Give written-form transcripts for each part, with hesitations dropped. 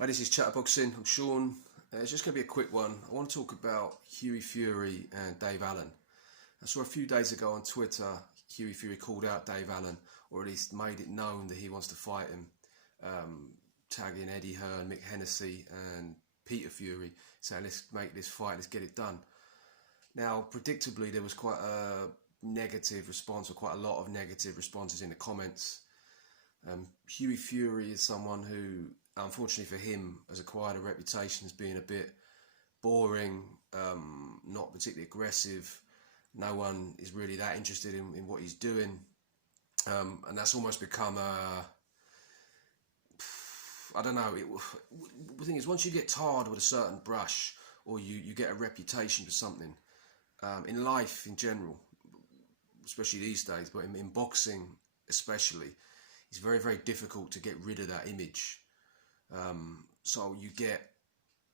Hi, this is Chatterboxing. I'm Sean. It's just going to be a quick one. I want to talk about Hughie Fury and Dave Allen. I saw a few days ago on Twitter, Hughie Fury called out Dave Allen, or at least made it known that he wants to fight him, tagging Eddie Hearn, Mick Hennessy and Peter Fury, saying let's make this fight, let's get it done. Now, predictably, there was quite a negative response, or quite a lot of negative responses in the comments. Hughie Fury is someone who, unfortunately for him, has acquired a reputation as being a bit boring, not particularly aggressive. No one is really that interested in what he's doing, and that's almost become I don't know. The thing is, once you get tarred with a certain brush, or you get a reputation for something, in life in general, especially these days, but in boxing especially, it's very, very difficult to get rid of that image. So you get,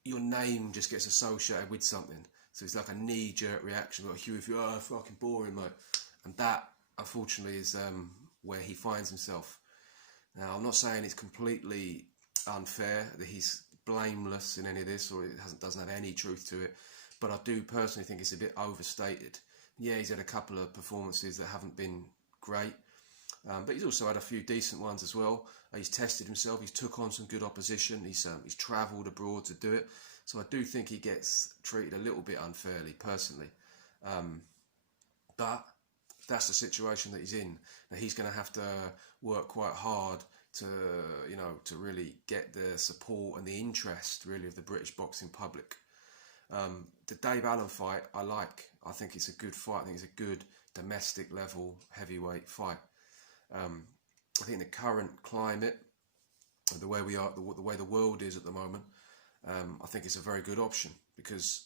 your name just gets associated with something. So it's like a knee-jerk reaction, like Hughie, oh, fucking boring, mate. And that, unfortunately, is where he finds himself. Now, I'm not saying it's completely unfair, that he's blameless in any of this, or it doesn't have any truth to it, but I do personally think it's a bit overstated. Yeah, he's had a couple of performances that haven't been great, but he's also had a few decent ones as well. He's tested himself. He's took on some good opposition. He's travelled abroad to do it. So I do think he gets treated a little bit unfairly, personally. But that's the situation that he's in. Now, he's going to have to work quite hard to, to really get the support and the interest, really, of the British boxing public. The Dave Allen fight, I like. I think it's a good fight. I think it's a good domestic level heavyweight fight. I think the current climate, the way we are, the way the world is at the moment, I think it's a very good option, because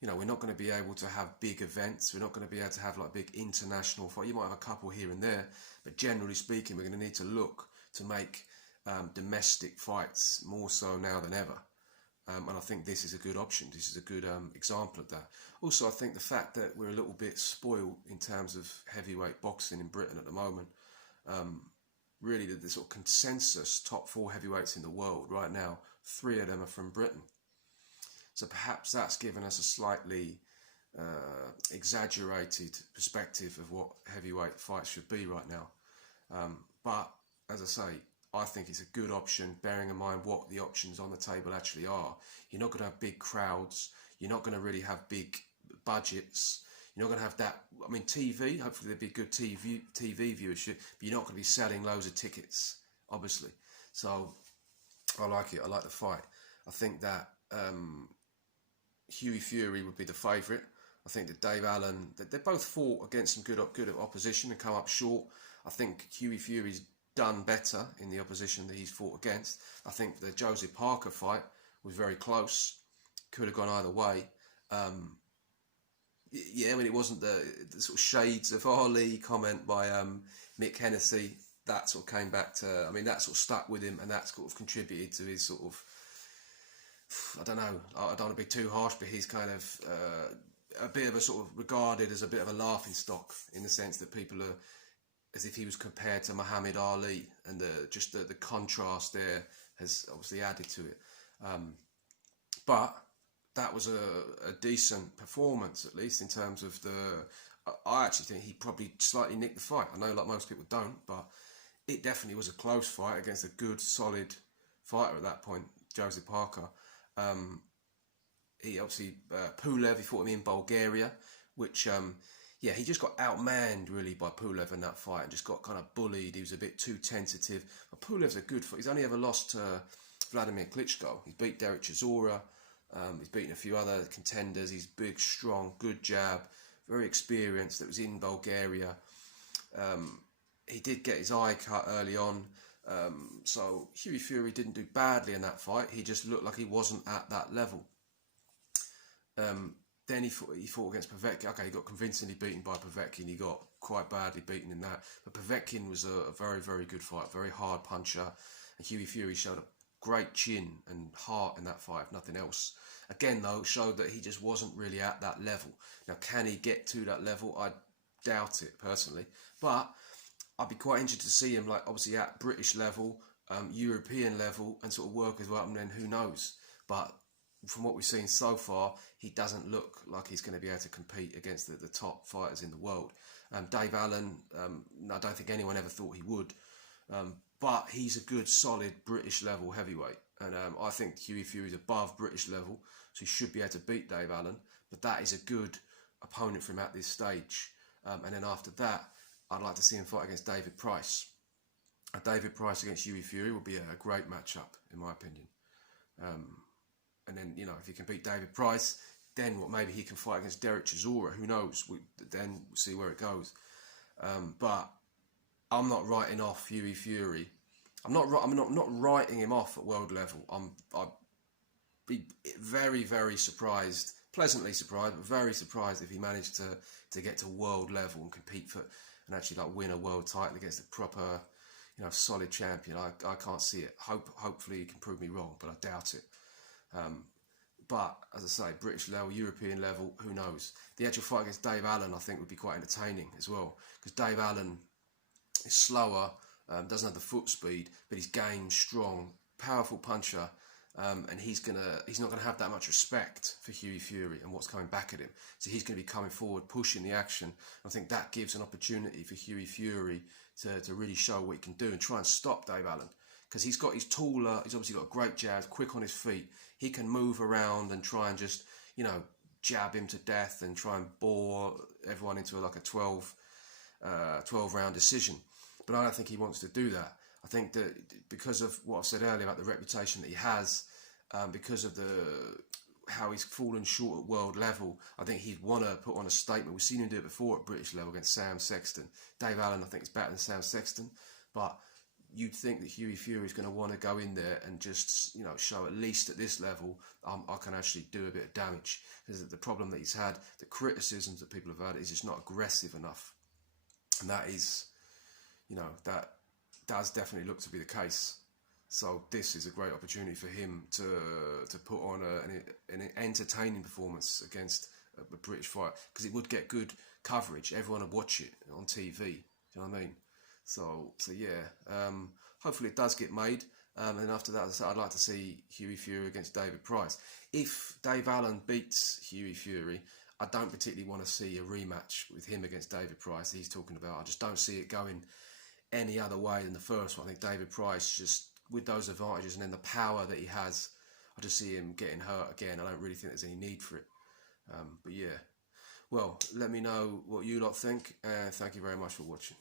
we're not going to be able to have big events. We're not going to be able to have like big international fight. You might have a couple here and there, but generally speaking, we're going to need to look to make domestic fights more so now than ever. And I think this is a good option. This is a good example of that. Also, I think the fact that we're a little bit spoiled in terms of heavyweight boxing in Britain at the moment. Really, the sort of consensus top 4 heavyweights in the world right now, 3 of them are from Britain. So perhaps that's given us a slightly exaggerated perspective of what heavyweight fights should be right now. But as I say, I think it's a good option, bearing in mind what the options on the table actually are. You're not going to have big crowds. You're not going to really have big budgets. You're not going to have that. I mean, TV, hopefully there'll be good TV viewership, but you're not going to be selling loads of tickets, obviously. So I like it. I like the fight. I think that Hughie Fury would be the favourite. I think that Dave Allen, that they both fought against some good opposition and come up short. I think Hughie Fury's done better in the opposition that he's fought against. I think the Joseph Parker fight was very close. Could have gone either way. Yeah, I mean, it wasn't the sort of shades of Ali comment by Mick Hennessy. That sort of came back to, I mean, that sort of stuck with him, and that sort of contributed to his sort of, I don't know, I don't want to be too harsh, but he's kind of a bit of a sort of regarded as a bit of a laughing stock, in the sense that people are, as if he was compared to Muhammad Ali, and the contrast there has obviously added to it. But that was a decent performance, at least in terms of I actually think he probably slightly nicked the fight. I know like most people don't, but it definitely was a close fight against a good, solid fighter at that point, Joseph Parker. He obviously, Pulev, he fought him in Bulgaria, which, he just got outmanned really by Pulev in that fight and just got kind of bullied. He was a bit too tentative. But Pulev's a good fight. He's only ever lost to Vladimir Klitschko. He's beat Derek Chisora. He's beaten a few other contenders. He's big, strong, good jab, very experienced. That was in Bulgaria. He did get his eye cut early on. So Hughie Fury didn't do badly in that fight. He just looked like he wasn't at that level. Then he fought against Povetkin. Okay, he got convincingly beaten by Povetkin. He got quite badly beaten in that. But Povetkin was a very, very good fight, very hard puncher. And Hughie Fury showed a great chin and heart in that fight, if nothing else. Again, though, showed that he just wasn't really at that level. Now, can he get to that level? I doubt it, personally. But I'd be quite interested to see him, like, obviously at British level, European level and sort of work his way up, and then who knows. But from what we've seen so far, he doesn't look like he's going to be able to compete against the top fighters in the world. Dave Allen, I don't think anyone ever thought he would, but he's a good, solid British level heavyweight, and I think Hughie Fury's above British level, so he should be able to beat Dave Allen. But that is a good opponent for him at this stage. And then after that, I'd like to see him fight against David Price. David Price against Hughie Fury would be a great matchup, in my opinion. And then, you know, if he can beat David Price, then maybe he can fight against Derek Chisora. Who knows? Then we'll see where it goes. But I'm not writing off Hughie Fury. I'm not writing him off at world level. I'd be very, very surprised, pleasantly surprised, but very surprised if he managed to get to world level and compete for and actually like win a world title against a proper, you know, solid champion. I can't see it. Hopefully he can prove me wrong, but I doubt it. But as I say, British level, European level, who knows? The actual fight against Dave Allen, I think, would be quite entertaining as well, because Dave Allen is slower, doesn't have the foot speed, but he's game, strong, powerful puncher, and he's not gonna have that much respect for Hughie Fury and what's coming back at him. So he's gonna be coming forward, pushing the action. I think that gives an opportunity for Hughie Fury to really show what he can do and try and stop Dave Allen. Because he's taller, he's obviously got a great jab, quick on his feet. He can move around and try and just, you know, jab him to death and try and bore everyone into like a 12 round decision. But I don't think he wants to do that. I think that because of what I said earlier about the reputation that he has, because of how he's fallen short at world level, I think he'd want to put on a statement. We've seen him do it before at British level against Sam Sexton. Dave Allen, I think, is better than Sam Sexton, but you'd think that Hughie Fury is going to want to go in there and just, you know, show at least at this level, I can actually do a bit of damage. Because the problem that he's had, the criticisms that people have had, is just not aggressive enough. And that is, you know, that does definitely look to be the case. So this is a great opportunity for him to put on an entertaining performance against a British fight, because it would get good coverage. Everyone would watch it on TV. Do you know what I mean? So yeah, hopefully it does get made. And after that, I'd like to see Hughie Fury against David Price. If Dave Allen beats Hughie Fury, I don't particularly want to see a rematch with him against David Price he's talking about. I just don't see it going any other way than the first one. I think David Price, just with those advantages and then the power that he has, I just see him getting hurt again. I don't really think there's any need for it. But yeah, well, let me know what you lot think, and thank you very much for watching.